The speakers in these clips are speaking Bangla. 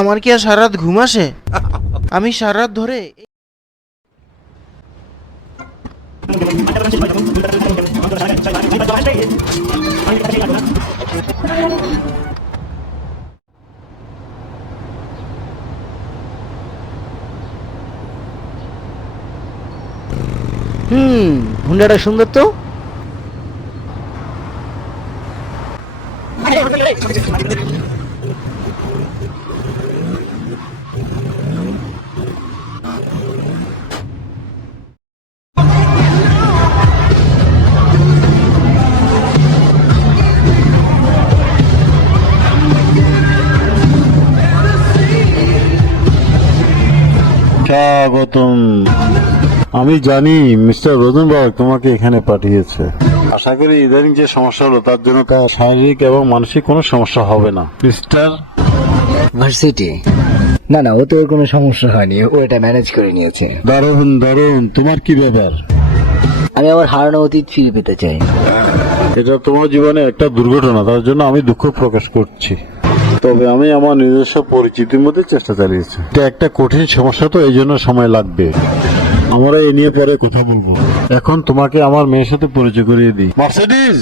আমার কি আর সারা রাত ঘুম আসে? আমি সারা রাত ধরে হুন্ডাটা সুন্দর তো। স্বাগতম। আমি জানি মিস্টার রোজেনবার্গ তোমাকে এখানে পাঠিয়েছে। আশা করি ইদানিং যে সমস্যা হলো তার জন্য তার শারীরিক এবং মানসিক কোনো সমস্যা হবে না। মিস্টার ভার্সিটি না না, ও তো ওর কোনো সমস্যা হয়নি, ও এটা ম্যানেজ করে নিয়েছে। দারুণ দারুণ, তোমার কি ব্যাপার? আমি আমার হারানো অতীত ফিরে পেতে চাই। এটা তোমার জীবনে একটা দুর্ঘটনা, তার জন্য আমি দুঃখ প্রকাশ করছি। তবে আমি আমার নিজস্ব পরিচিতির মধ্যে চেষ্টা চালিয়েছি। এটা একটা কঠিন সমস্যা, তো এই জন্য সময় লাগবে। আমরা এ নিয়ে পরে কথা বলবো। এখন তোমাকে আমার মেয়ের সাথে পরিচয় করিয়ে দিই। মার্সিডিজ,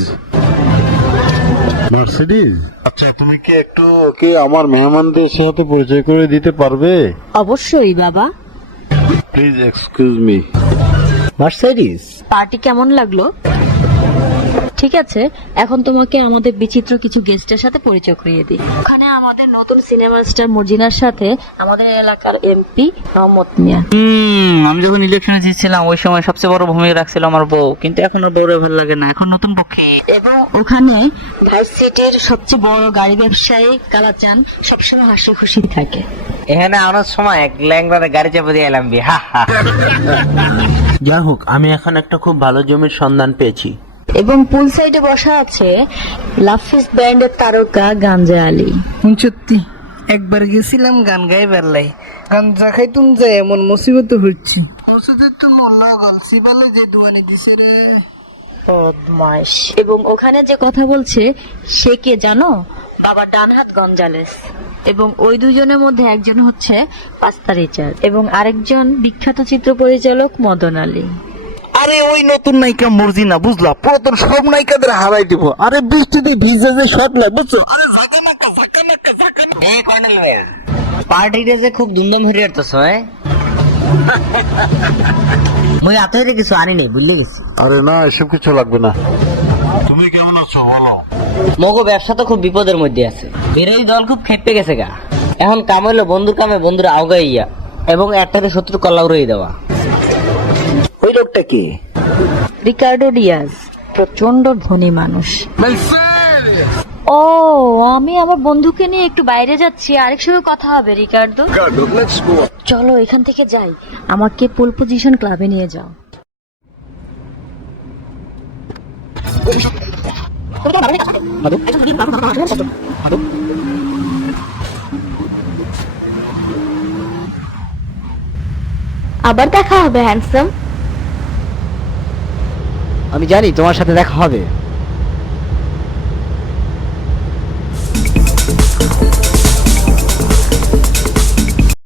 মার্সিডিজ, আচ্ছা তুমি কি একটু ওকে আমার মেহমানদের সাথে পরিচয় করে দিতে পারবে? অবশ্যই বাবা। Please excuse me. Mercedes, party কেমন লাগলো? ঠিক আছে, এখন তোমাকে আমাদের বিচিত্র কিছু গেস্টের সাথে পরিচয় করিয়ে দিই। ওখানে আমাদের নতুন সিনেমা স্টার মর্জিনার সাথে আমাদের এলাকার এমপি মোহাম্মদ মিয়া। আমি যখন ইলেকশনে জিতছিলাম ওই সময় সবচেয়ে বড় ভূমিকা রাখছিল আমার বউ, কিন্তু এখন আর বউরে ভালো লাগে না, এখন নতুন পক্ষে। এবং ওখানে ভার্সিটির সবচেয়ে বড় গাড়ি ব্যবসায়ী কালাচান সবসময় হাসি খুশি থাকে। এখানে আনার সময় এক ল্যাংড়ারে গাড়ি চাপে দিয়ে এলাম বি, হা হা। যা হোক, আমি এখন একটা খুব ভালো জমির সন্ধান পেয়েছি। এবং পুল সাইডে বসা আছে লাফিস ব্যান্ডের তারকা গাঞ্জা আলী। সত্যি একবার গেছিলাম গান গাই বেরলাই, গাঞ্জা খাইতুম যে এমন মুসিবত হচ্ছে। ওষুধের তো মোল্লা গলসি বলে যে দুয়ানি দিছে রে। বদমাশ। এবং ওখানে যে কথা বলছে সে কে জানো? বাবা ডানহাত গঞ্জালেস। এবং ওই দুজনের মধ্যে একজন হচ্ছে পাস্তা রিচার্ড এবং আরেকজন বিখ্যাত চিত্র পরিচালক মদন আলী। আরে ওই নতুন নায়িকা মর্জিনা, বুঝলা? পুরাতন সব নায়িকাদের হারাই দিব। আরে বৃষ্টিতে ভিজে যে শট লাগে, বুঝছো? আরে ঝাঁকানাকা ঝাঁকানাকা ঝাঁকানাকা। এই কর্নেল ওয়েল, পার্টিটা যে খুব ধুমধাম হয়ে আসতেছ, হ্যাঁ? মুই এত হইতে কিছু আনি নাই, বুঝলে গেছি। আরে না, এসব কিছু লাগবে না। তুমি কেমন আছো বলো? মগো ব্যবসা তো খুব বিপদের মধ্যে আছে, বিরোধী দল খুব খেপে গেছে গা। এখন কাম হইলো বন্ধুর কামে বন্ধুরা আউগাইয়া এবং একটাতে শত্রু কল্লা উড়িয়ে দেওয়া। ওই লোকটা কি? রিকার্ডো ডিয়াজ, প্রচন্ড ধনী মানুষ। ও, আমি আমার বন্ধুকে নিয়ে একটু বাইরে যাচ্ছি, আরেক সঙ্গে কথা হবে। রিকার্ডো, চলো এখান থেকে যাই, আমাকে পোল পজিশন ক্লাবে নিয়ে যাও। আবার দেখা হবে হ্যান্ডসাম। আমি জানি তোমার সাথে দেখা হবে।